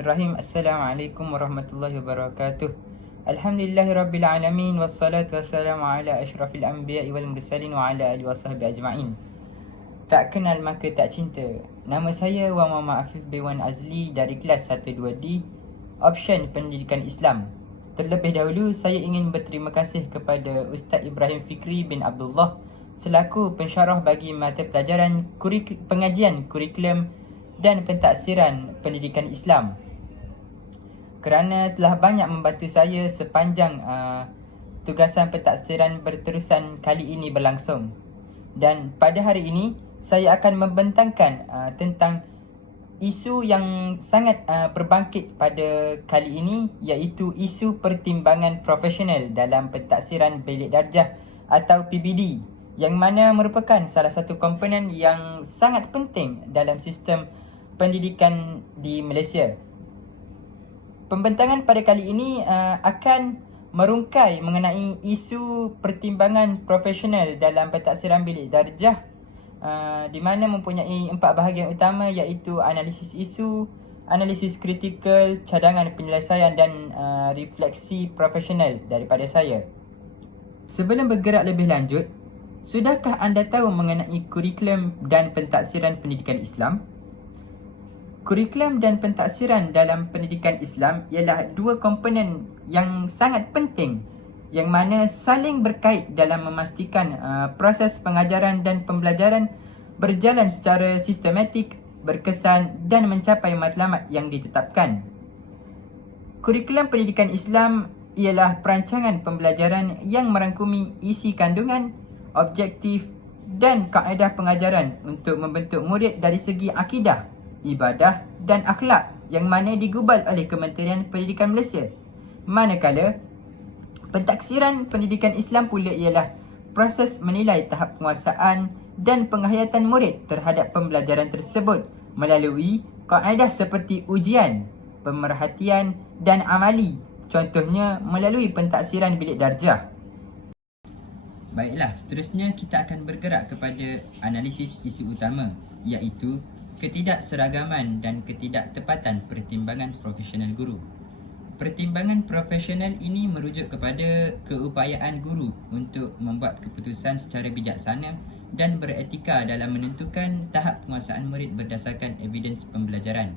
Bismillahirrahmanirrahim. Assalamualaikum warahmatullahi wabarakatuh. Alhamdulillahirabbil alamin wassalatu wassalamu ala asyrafil anbiya'i wal mursalin wa ala alihi wasahbihi ajma'in. Tak kenal maka tak cinta. Nama saya Wan Muhammad Afif bin Wan Azli dari kelas 1-2D Option Pendidikan Islam. Terlebih dahulu saya ingin berterima kasih kepada Ustaz Ibrahim Fikri bin Abdullah selaku pensyarah bagi mata pelajaran pengajian kurikulum dan pentaksiran pendidikan Islam, kerana telah banyak membantu saya sepanjang tugasan pentaksiran berterusan kali ini berlangsung. Dan pada hari ini saya akan membentangkan tentang isu yang sangat berbangkit pada kali ini, iaitu isu pertimbangan profesional dalam pentaksiran bilik darjah atau PBD, yang mana merupakan salah satu komponen yang sangat penting dalam sistem pendidikan di Malaysia. Pembentangan pada kali ini akan merungkai mengenai isu pertimbangan profesional dalam pentaksiran bilik darjah, di mana mempunyai 4 bahagian utama, iaitu analisis isu, analisis kritikal, cadangan penyelesaian dan refleksi profesional daripada saya. Sebelum bergerak lebih lanjut, sudahkah anda tahu mengenai kurikulum dan pentaksiran pendidikan Islam? Kurikulum dan pentaksiran dalam pendidikan Islam ialah dua komponen yang sangat penting yang mana saling berkait dalam memastikan proses pengajaran dan pembelajaran berjalan secara sistematik, berkesan dan mencapai matlamat yang ditetapkan. Kurikulum pendidikan Islam ialah perancangan pembelajaran yang merangkumi isi kandungan, objektif dan kaedah pengajaran untuk membentuk murid dari segi akidah, ibadah dan akhlak yang mana digubal oleh Kementerian Pendidikan Malaysia. Manakala pentaksiran pendidikan Islam pula ialah proses menilai tahap penguasaan dan penghayatan murid terhadap pembelajaran tersebut melalui kaedah seperti ujian, pemerhatian dan amali, contohnya melalui pentaksiran bilik darjah. Baiklah, seterusnya kita akan bergerak kepada analisis isu utama, iaitu ketidakseragaman dan ketidaktepatan pertimbangan profesional guru. Pertimbangan profesional ini merujuk kepada keupayaan guru untuk membuat keputusan secara bijaksana dan beretika dalam menentukan tahap penguasaan murid berdasarkan evidens pembelajaran.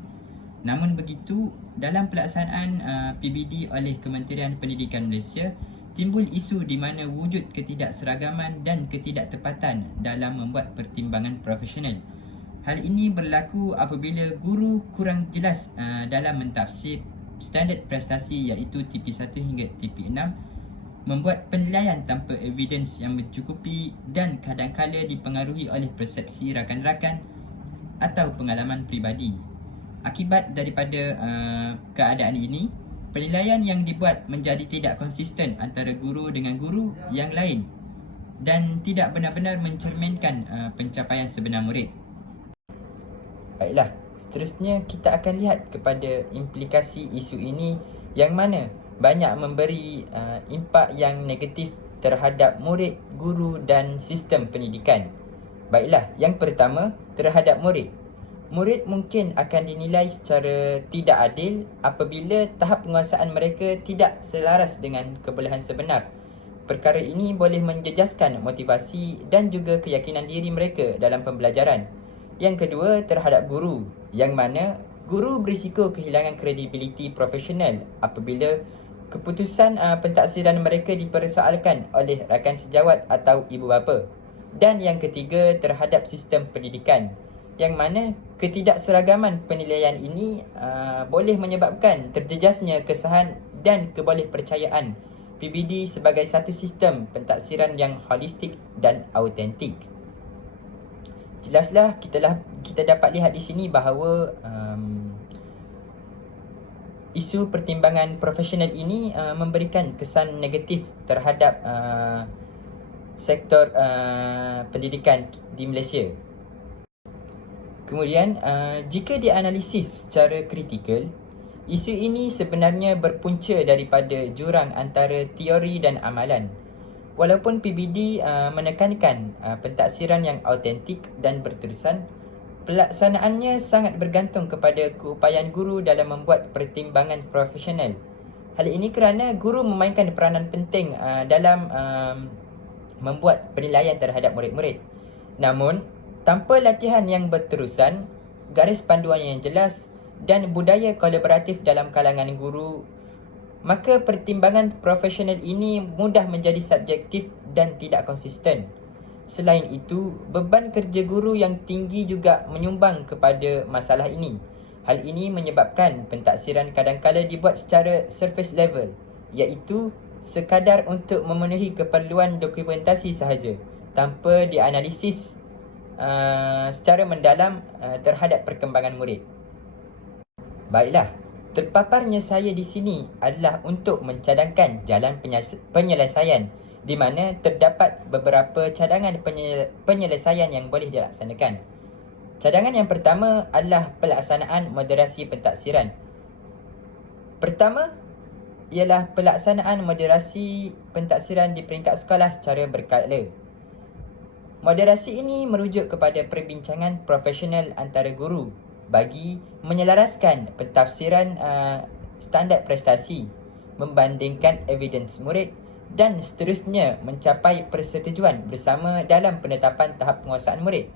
Namun begitu, dalam pelaksanaan PBD oleh Kementerian Pendidikan Malaysia, timbul isu di mana wujud ketidakseragaman dan ketidaktepatan dalam membuat pertimbangan profesional. Hal ini berlaku apabila guru kurang jelas dalam mentafsir standard prestasi iaitu TP1 hingga TP6, membuat penilaian tanpa evidens yang mencukupi dan kadang-kala dipengaruhi oleh persepsi rakan-rakan atau pengalaman peribadi. Akibat daripada keadaan ini, penilaian yang dibuat menjadi tidak konsisten antara guru dengan guru yang lain dan tidak benar-benar mencerminkan pencapaian sebenar murid. Baiklah, seterusnya kita akan lihat kepada implikasi isu ini yang mana banyak memberi impak yang negatif terhadap murid, guru dan sistem pendidikan. Baiklah, yang pertama, terhadap murid. Murid mungkin akan dinilai secara tidak adil apabila tahap penguasaan mereka tidak selaras dengan kebolehan sebenar. Perkara ini boleh menjejaskan motivasi dan juga keyakinan diri mereka dalam pembelajaran. Yang kedua, terhadap guru, yang mana guru berisiko kehilangan kredibiliti profesional apabila keputusan pentaksiran mereka dipersoalkan oleh rakan sejawat atau ibu bapa. Dan yang ketiga, terhadap sistem pendidikan, yang mana ketidakseragaman penilaian ini boleh menyebabkan terjejasnya kesahan dan kebolehpercayaan PBD sebagai satu sistem pentaksiran yang holistik dan autentik. Jelaslah kita dapat lihat di sini bahawa isu pertimbangan profesional ini memberikan kesan negatif terhadap sektor pendidikan di Malaysia. Kemudian, jika dianalisis secara kritikal, isu ini sebenarnya berpunca daripada jurang antara teori dan amalan. Walaupun PBD menekankan pentaksiran yang autentik dan berterusan, Pelaksanaannya sangat bergantung kepada keupayaan guru dalam membuat pertimbangan profesional. Hal ini kerana guru memainkan peranan penting dalam membuat penilaian terhadap murid-murid. Namun, tanpa latihan yang berterusan, garis panduan yang jelas dan budaya kolaboratif dalam kalangan guru, maka pertimbangan profesional ini mudah menjadi subjektif dan tidak konsisten. Selain itu, beban kerja guru yang tinggi juga menyumbang kepada masalah ini. Hal ini menyebabkan pentaksiran kadang-kala dibuat secara surface level, iaitu sekadar untuk memenuhi keperluan dokumentasi sahaja, tanpa dianalisis secara mendalam terhadap perkembangan murid. Baiklah, terpaparnya saya di sini adalah untuk mencadangkan jalan penyelesaian di mana terdapat beberapa cadangan penyelesaian yang boleh dilaksanakan. Cadangan yang pertama adalah pelaksanaan moderasi pentaksiran. Pertama ialah pelaksanaan moderasi pentaksiran di peringkat sekolah secara berkala. Moderasi ini merujuk kepada perbincangan profesional antara guru bagi menyelaraskan pentafsiran standard prestasi, membandingkan evidence murid dan seterusnya mencapai persetujuan bersama dalam penetapan tahap penguasaan murid.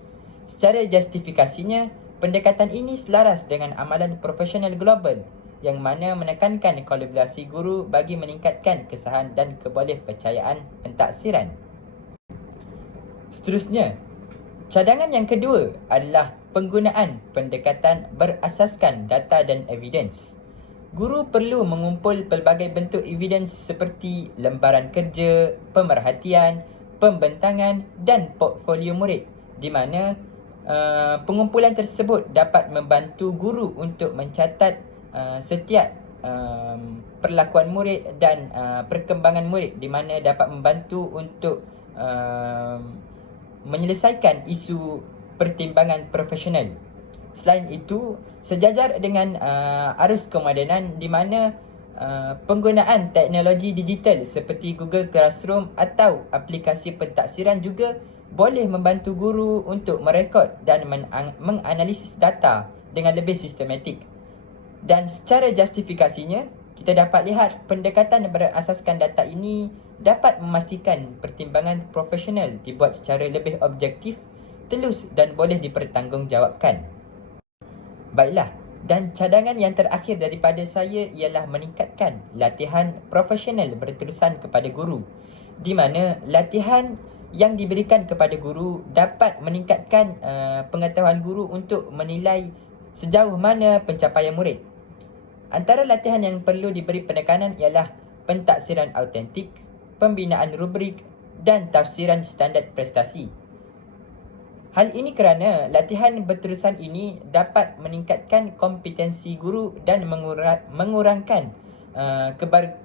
Secara justifikasinya, pendekatan ini selaras dengan amalan profesional global yang mana menekankan kolaborasi guru bagi meningkatkan kesahan dan kebolehpercayaan pentaksiran. Seterusnya, cadangan yang kedua adalah penggunaan pendekatan berasaskan data dan evidence. Guru perlu mengumpul pelbagai bentuk evidence seperti lembaran kerja, pemerhatian, pembentangan dan portfolio murid, di mana pengumpulan tersebut dapat membantu guru untuk mencatat setiap perlakuan murid dan perkembangan murid, di mana dapat membantu untuk menyelesaikan isu pertimbangan profesional. Selain itu, sejajar dengan arus kemodenan di mana penggunaan teknologi digital seperti Google Classroom atau aplikasi pentaksiran juga boleh membantu guru untuk merekod dan menganalisis data dengan lebih sistematik. Dan secara justifikasinya, kita dapat lihat pendekatan berasaskan data ini dapat memastikan pertimbangan profesional dibuat secara lebih objektif, telus dan boleh dipertanggungjawabkan. Baiklah, dan cadangan yang terakhir daripada saya ialah meningkatkan latihan profesional berterusan kepada guru, di mana latihan yang diberikan kepada guru dapat meningkatkan pengetahuan guru untuk menilai sejauh mana pencapaian murid. Antara latihan yang perlu diberi penekanan ialah pentaksiran autentik, pembinaan rubrik dan tafsiran standard prestasi. Hal ini kerana latihan berterusan ini dapat meningkatkan kompetensi guru dan mengurangkan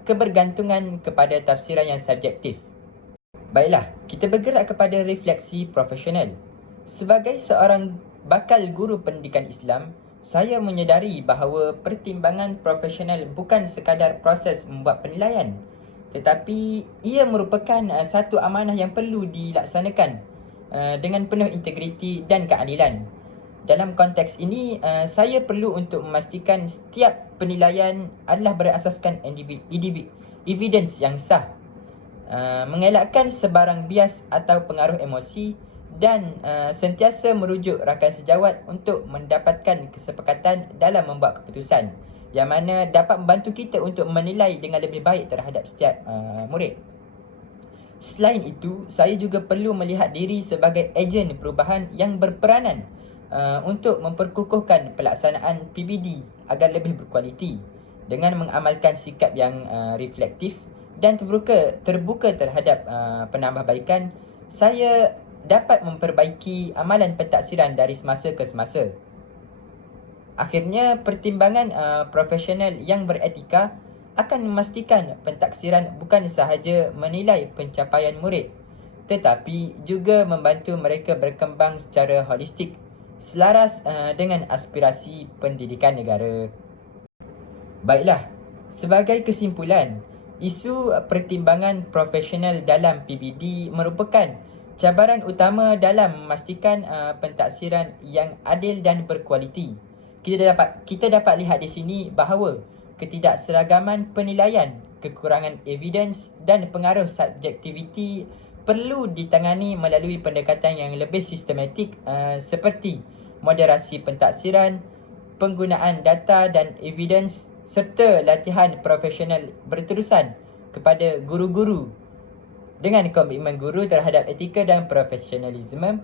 kebergantungan kepada tafsiran yang subjektif. Baiklah, kita bergerak kepada refleksi profesional. Sebagai seorang bakal guru pendidikan Islam, saya menyedari bahawa pertimbangan profesional bukan sekadar proses membuat penilaian, tetapi ia merupakan satu amanah yang perlu dilaksanakan dengan penuh integriti dan keadilan. Dalam konteks ini, saya perlu untuk memastikan setiap penilaian adalah berasaskan evidence yang sah, mengelakkan sebarang bias atau pengaruh emosi dan sentiasa merujuk rakan sejawat untuk mendapatkan kesepakatan dalam membuat keputusan yang mana dapat membantu kita untuk menilai dengan lebih baik terhadap setiap murid. Selain itu, saya juga perlu melihat diri sebagai ejen perubahan yang berperanan untuk memperkukuhkan pelaksanaan PBD agar lebih berkualiti dengan mengamalkan sikap yang reflektif dan terbuka terhadap penambahbaikan. Saya dapat memperbaiki amalan pentaksiran dari semasa ke semasa. Akhirnya, pertimbangan profesional yang beretika akan memastikan pentaksiran bukan sahaja menilai pencapaian murid, tetapi juga membantu mereka berkembang secara holistik selaras dengan aspirasi pendidikan negara. Baiklah, sebagai kesimpulan, isu pertimbangan profesional dalam PBD merupakan Cabaran utama dalam memastikan pentaksiran yang adil dan berkualiti. Kita dapat lihat di sini bahawa ketidakseragaman penilaian, kekurangan evidens dan pengaruh subjektiviti perlu ditangani melalui pendekatan yang lebih sistematik seperti moderasi pentaksiran, penggunaan data dan evidens serta latihan profesional berterusan kepada guru-guru. Dengan komitmen guru terhadap etika dan profesionalisme,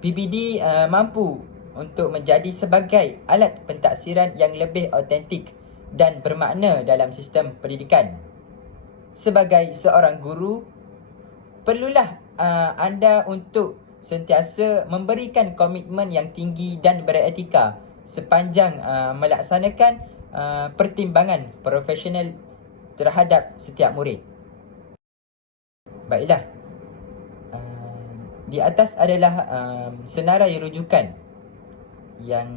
PBD mampu untuk menjadi sebagai alat pentaksiran yang lebih autentik dan bermakna dalam sistem pendidikan. Sebagai seorang guru, perlulah anda untuk sentiasa memberikan komitmen yang tinggi dan beretika sepanjang melaksanakan pertimbangan profesional terhadap setiap murid. Baiklah, di atas adalah senarai rujukan yang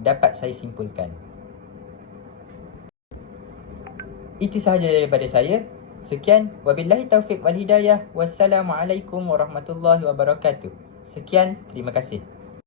dapat saya simpulkan. Itu sahaja daripada saya. Sekian, wabillahi taufiq wal hidayah. Wassalamualaikum warahmatullahi wabarakatuh. Sekian, terima kasih.